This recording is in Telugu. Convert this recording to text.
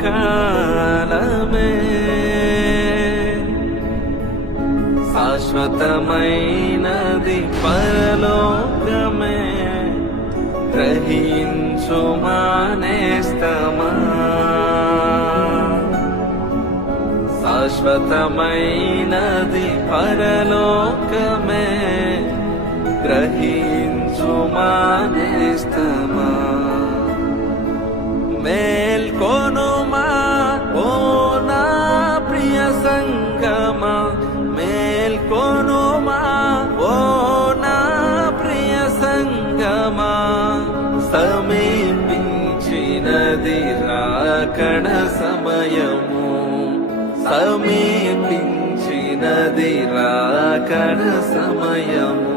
కాలమే శాశ్వతమైనది పరలోకమే గ్రహించు మానేస్తమా శాశ్వతమైనది పరలోకమే గ్రహించు మానేస్తమా మేల్కొనుమా ఓ నా ప్రియ సంగమా మేల్కొనుమా ఓ నా ప్రియ సంగమా సమీపించినది రాకడ సమయము సమీపించినది రాకడ సమయము